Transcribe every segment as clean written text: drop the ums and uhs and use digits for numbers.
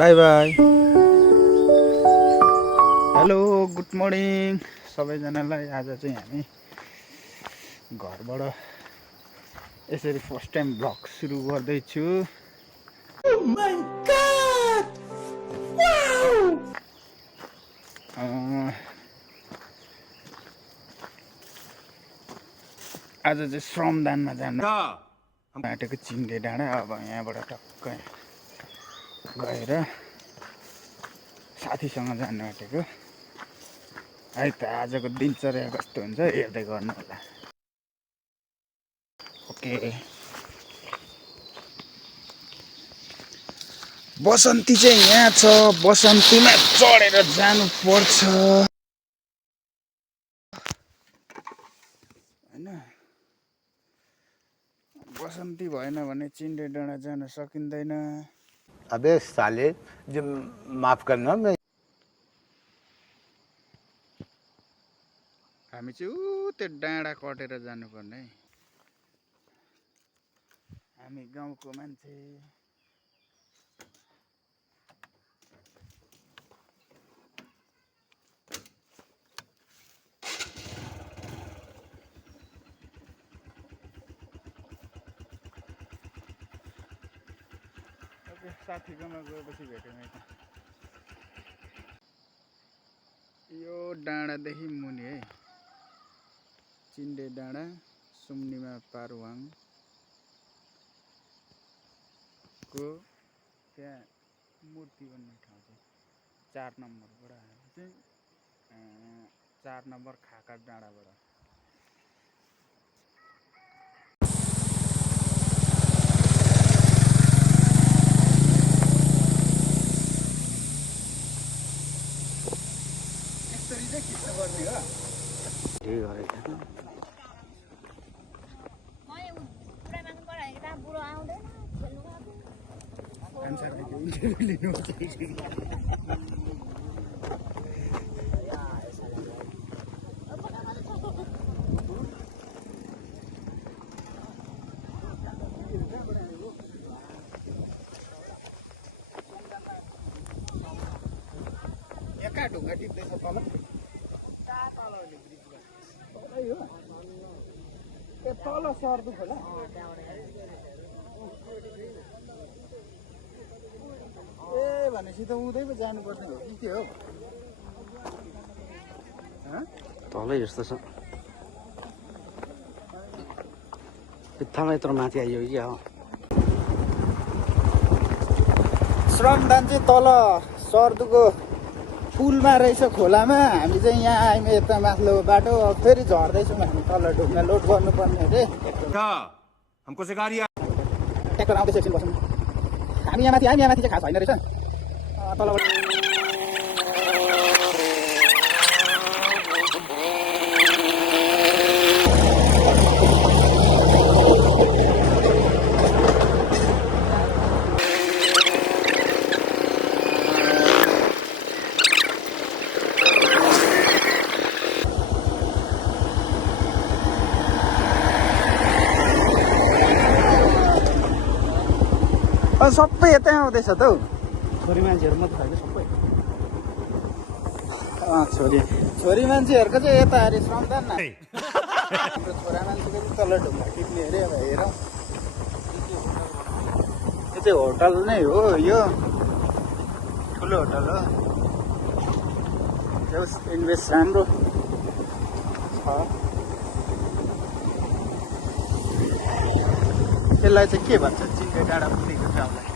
By by. Hello good morning सबैजनालाई। आज चाहिँ हामी घरबाट यसरी फर्स्ट टाइम भ्लग सुरु गर्दैछु। आज चाहिँ श्रमदानमा जानु आँटेको चिन्डे डाँडा। अब यहाँबाट टक्कै गएर साथीसँग जानु आँटेको है त। आजको दिनचर्या कस्तो हुन्छ हेर्दै गर्नु होला। ओके, बसन्ती चाहिँ यहाँ छ। बसन्तीमा चढेर जानु पर्छ हैन। बसन्ती भएन भने चिन्डे डाँडा जान सकिँदैन। अबे साले, जो माफ करना मैं। हामी चाहिँ त्यो डाँडा कटेर जानुपर्ने है। हामी गाउँको मान्छे। साथीकोमा गएपछि भेट्यौँ है त। यो डाँडादेखि मुनि है, चिन्डे डाँडा सुम्निमा पारुवाङको त्यहाँ मूर्ति बन्ने ठाउँ चाहिँ 4 नम्बरबाट हामी चाहिँ 4 नम्बर खाका डाँडाबाट। कहाँ ढुङ्गा टिप्दैछ तल? तलै हो ए तल सर्दु खोला। ए भनेपछि त उतै पो जानुपर्ने हो कि के हो? तलै जस्तो छ। बित्थामा यत्रो माथि आइयो कि हो। श्रमदान चाहिँ तल सर्दुको पुलमा रहेछ खोलामा। हामी चाहिँ यहाँ आयौँ यता माथिल्लो बाटो। अब फेरि झर्दैछौँ हामी तल। ढुङ्गा लोड गर्नुपर्ने अरे। हमको सिखा दिया। ट्र्याक्टर आउँदैछ, एकछिन बसौँ। हामी यहाँ माथि आयौँ। यहाँ माथि चाहिँ खास होइन रहेछ तलबाट। सबै यतै आउँदैछ त हौ। छोरी मान्छेहरू मात्रै खाएको सबै। छोरी मान्छेहरूको चाहिँ यता अरे श्रमदान न। हाम्रो छोरा मान्छेको चाहिँ तल ढुङ्गा टिप्ने अरे। अब हेरौँ। यो चाहिँ होटल नै हो। यो ठुलो होटल हो। इन्भेस्ट राम्रो छ। यसलाई चाहिँ के भन्छ? चिन्डे डाँडा पुगेको ठाउँलाई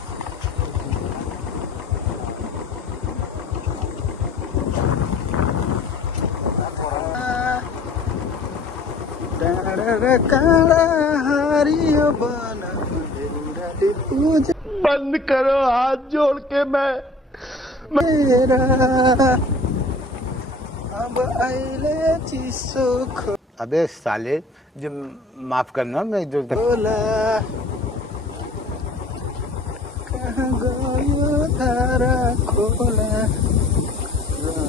बंद करो हाथ जोड़ के मैं मेरा अब अहिले चिसो अबे साले, जो माफ करना मैं जो खोला कहाँ गयो धारा खोला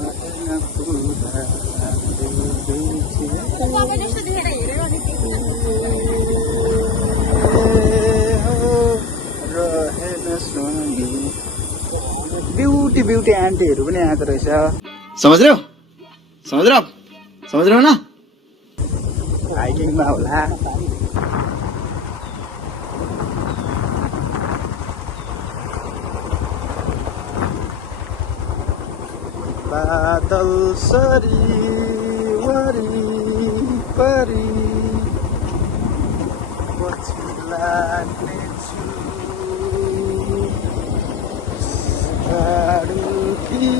रहेन पुरा रहेन स्वामी ब्युटी ब्युटी आन्टीहरू पनि आएको रहेछ। समझ रहे हो ना? हाइकिङमा होला। बादल सरी वरिपरि पछि लाग्नेछु बाडुकी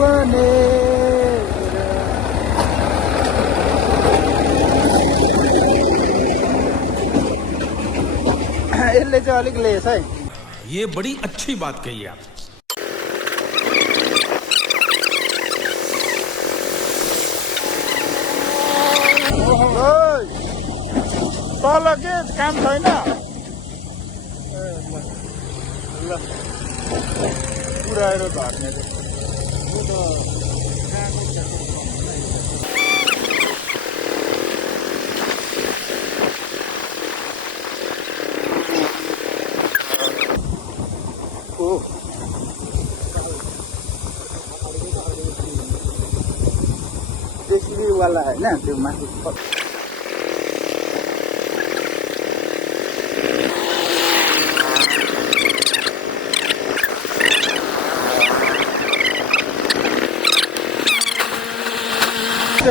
बनेर। यसले चाहिँ अलिक लेस है। ये बड़ी अच्छी बात कही आप। तल के काम छैन? ल पुऱ्याएर झर्ने वाला होइन त्यो माथि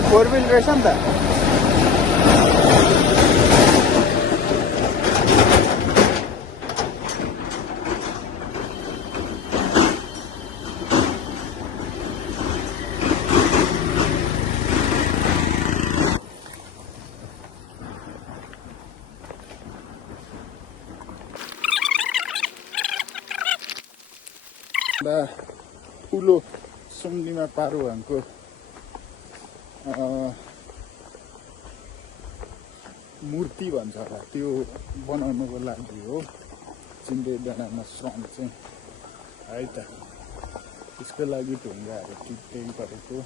फोर व्हील रहेछ नि त। ठुलो सुम्निमा पारुहाङको मूर्ति भन्छ होला त्यो बनाउनुको लागि हो चिन्डे डाँडामा श्रम चाहिँ है त। त्यसको लागि ढुङ्गाहरू टिप्दै गरेको।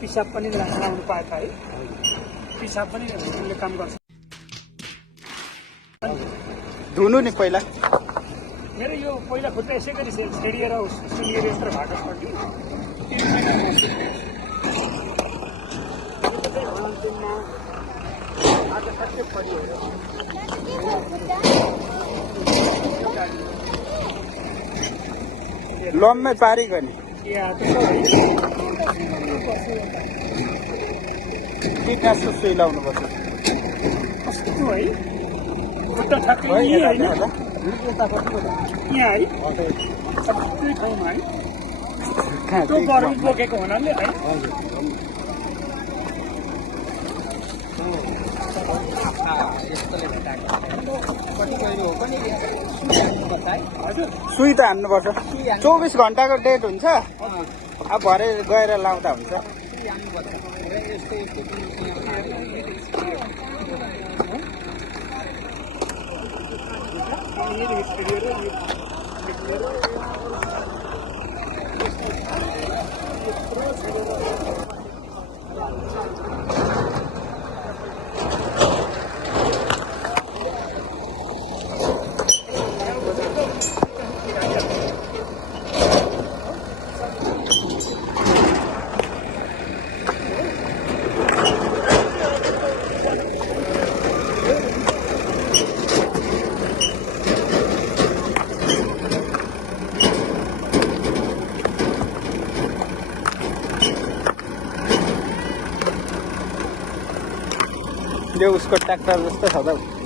पिसाब पनि लगाउनु पाएछ है। पिसाब पनि उसले काम गर्छ। धुनु नि पहिला। मेरो यो पहिला खुट्टा यसै गरी छेडिएर सुनिएर यत्रो भएको लम्मै पारिको नि कीटनाशक सुई लाउनुपर्छ। कस्तो है खुट्टा ठ्याक्कै होइन यहाँ है सबै ठाउँमा है त्यो गरम बोकेको हुनाले है। सुई त हान्नुपर्छ। 24 घण्टाको डेट हुन्छ। अब भरे गएर लाउँदा हुन्छ। यो उसको ट्र्याक्टर जस्तो छ त